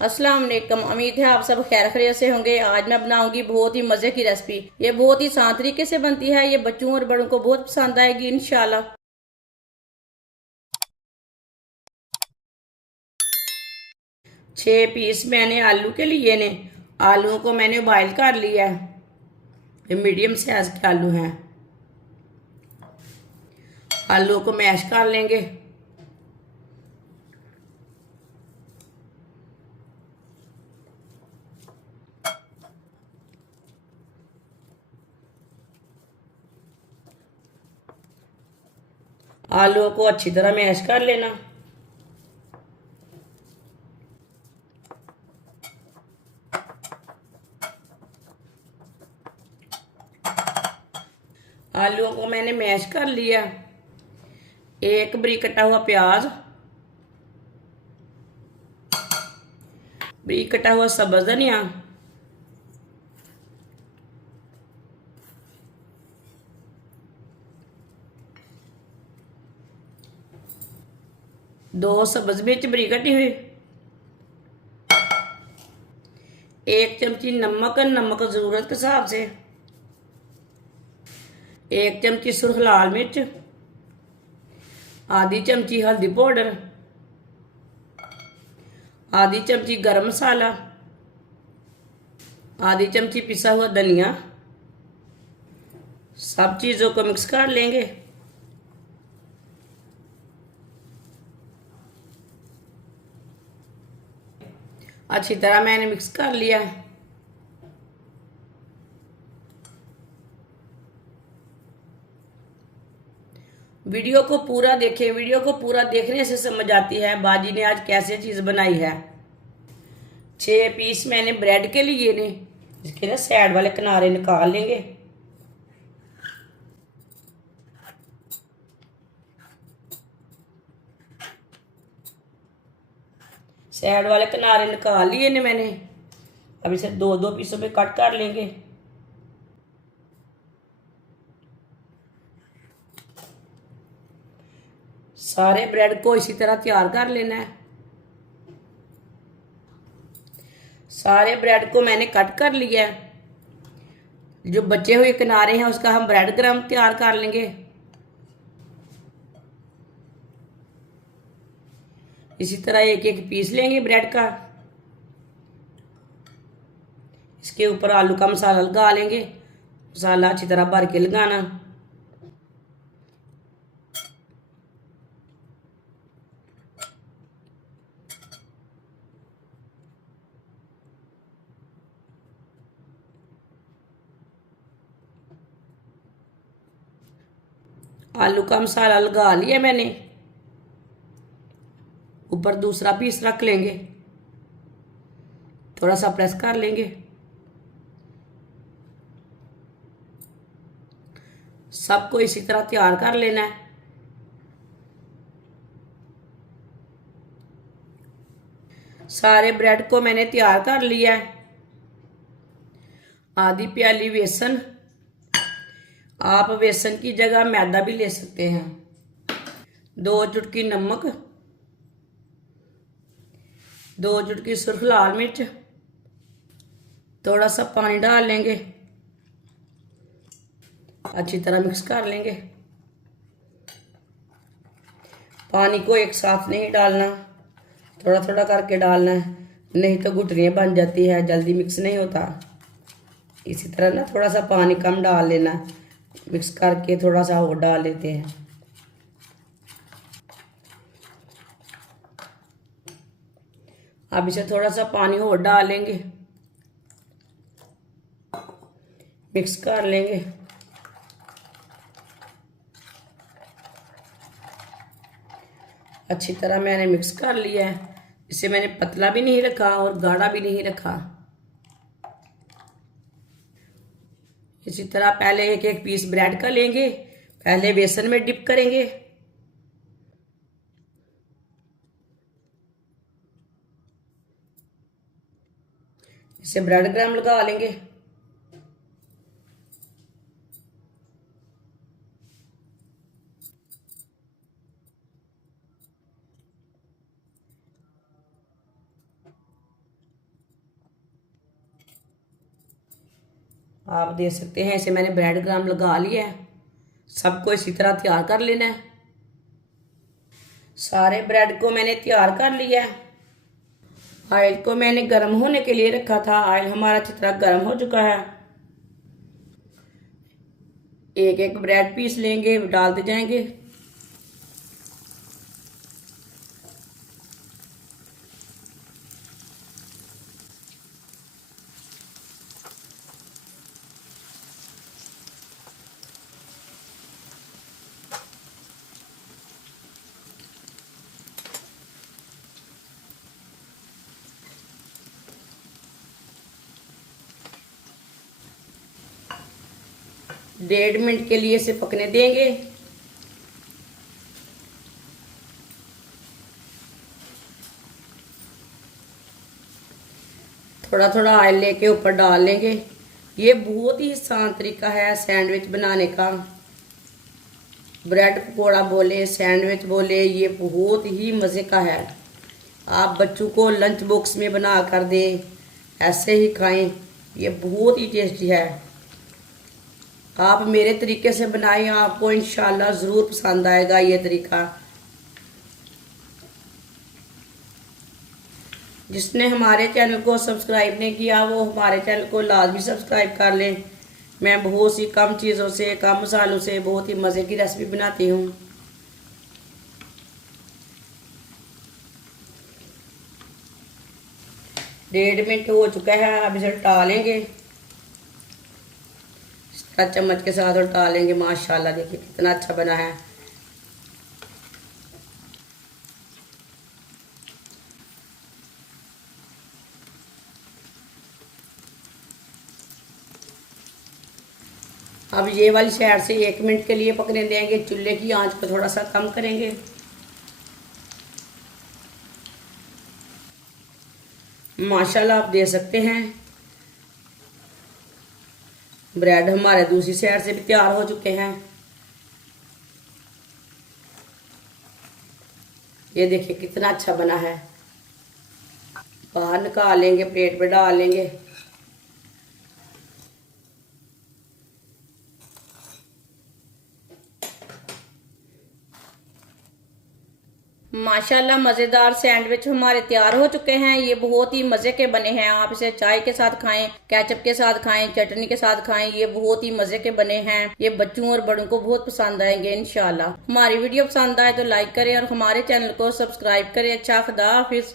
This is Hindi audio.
अस्सलाम वालेकुम। उम्मीद है आप सब खैर खैरियत से होंगे। आज मैं बनाऊंगी बहुत ही मजे की रेसिपी। ये बहुत ही आसान तरीके से बनती है। ये बच्चों और बड़ों को बहुत पसंद आएगी इंशाल्लाह। 6 पीस मैंने आलू के लिए ने। आलूओं को मैंने बॉयल कर लिया है। ये मीडियम साइज के आलू हैं। आलूओं को मैश कर लेंगे। आलूओं को अच्छी तरह मैश कर लेना। आलूओं को मैंने मैश कर लिया। एक बरीक कटा हुआ प्याज, बरीक कटा हुआ सब्ज धनिया, दो सब्ज मिर्च बरीक कटी हुई, एक चमची नमक, नमक जरूरत के हिसाब से, एक चमची सुर्ख लाल मिर्च, आधी चमची हल्दी पाउडर, आधी चमची गरम मसाला, आधी चमची पिसा हुआ धनिया। सब चीज़ों को मिक्स कर लेंगे। अच्छी तरह मैंने मिक्स कर लिया। वीडियो को पूरा देखें। वीडियो को पूरा देखने से समझ आती है बाजी ने आज कैसे चीज़ बनाई है। 6 पीस मैंने ब्रेड के लिए ने। इसके ना साइड वाले किनारे निकाल लेंगे। साइड वाले किनारे निकाल लिए ने मैंने। अब इसे दो दो पीसों में कट कर लेंगे। सारे ब्रेड को इसी तरह तैयार कर लेना है। सारे ब्रेड को मैंने कट कर लिया है। जो बचे हुए किनारे हैं उसका हम ब्रेड क्रम्ब तैयार कर लेंगे। इसी तरह एक एक पीस लेंगे ब्रेड का। इसके ऊपर आलू का मसाला लगा लेंगे। मसाला अच्छी तरह भर के लगाना। आलू का मसाला लगा लिया मैंने। ऊपर दूसरा पीस रख लेंगे। थोड़ा सा प्रेस कर लेंगे। सबको इसी तरह तैयार कर लेना है। सारे ब्रेड को मैंने तैयार कर लिया है। आधी प्याली बेसन। आप बेसन की जगह मैदा भी ले सकते हैं। 2 चुटकी नमक, 2 चुटकी सुर्ख लाल मिर्च। थोड़ा सा पानी डाल लेंगे। अच्छी तरह मिक्स कर लेंगे। पानी को एक साथ नहीं डालना, थोड़ा थोड़ा करके डालना है, नहीं तो गुठलियाँ बन जाती है, जल्दी मिक्स नहीं होता। इसी तरह ना थोड़ा सा पानी कम डाल लेना। मिक्स करके थोड़ा सा और डाल लेते हैं। अब इसे थोड़ा सा पानी और डाल लेंगे। मिक्स कर लेंगे। अच्छी तरह मैंने मिक्स कर लिया है। इसे मैंने पतला भी नहीं रखा और गाढ़ा भी नहीं रखा। इसी तरह पहले एक एक पीस ब्रेड का लेंगे। पहले बेसन में डिप करेंगे। इसे ब्रेड क्रम्ब लगा लेंगे। आप देख सकते हैं इसे मैंने ब्रेड क्रम्ब लगा लिया है। सबको इसी तरह तैयार कर लेना है। सारे ब्रेड को मैंने तैयार कर लिया है। ऑयल को मैंने गर्म होने के लिए रखा था। ऑयल हमारा अच्छी तरह गर्म हो चुका है। एक एक ब्रेड पीस लेंगे, डालते जाएंगे। डेढ़ मिनट के लिए इसे पकने देंगे। थोड़ा थोड़ा ऑयल लेके ऊपर डाल लेंगे। ये बहुत ही आसान तरीका है सैंडविच बनाने का। ब्रेड पकौड़ा बोले, सैंडविच बोले, ये बहुत ही मज़े का है। आप बच्चों को लंच बॉक्स में बना कर दें, ऐसे ही खाएं। ये बहुत ही टेस्टी है। आप मेरे तरीके से बनाएं, आपको इंशाल्लाह ज़रूर पसंद आएगा ये तरीका। जिसने हमारे चैनल को सब्सक्राइब नहीं किया वो हमारे चैनल को लाजमी सब्सक्राइब कर लें। मैं बहुत सी कम चीज़ों से, कम मसालों से बहुत ही मज़े की रेसिपी बनाती हूँ। डेढ़ मिनट हो चुका है। अब इसे डालेंगे, इस तरह चम्मच के साथ और डालेंगे। माशाल्लाह देखिए कितना अच्छा बना है। अब ये वाली साइड से 1 मिनट के लिए पकने देंगे। चूल्हे की आंच को थोड़ा सा कम करेंगे। माशाल्लाह आप देख सकते हैं ब्रेड हमारे दूसरी साइड से भी तैयार हो चुके हैं। ये देखिए कितना अच्छा बना है। बाहर निकाल लेंगे, प्लेट पे डाल लेंगे। माशाल्लाह मज़ेदार सैंडविच हमारे तैयार हो चुके हैं। ये बहुत ही मज़े के बने हैं। आप इसे चाय के साथ खाएं, केचप के साथ खाएं, चटनी के साथ खाएं। ये बहुत ही मज़े के बने हैं। ये बच्चों और बड़ों को बहुत पसंद आएंगे इंशाल्लाह। हमारी वीडियो पसंद आए तो लाइक करें और हमारे चैनल को सब्सक्राइब करें। अच्छा, खुदा हाफिज।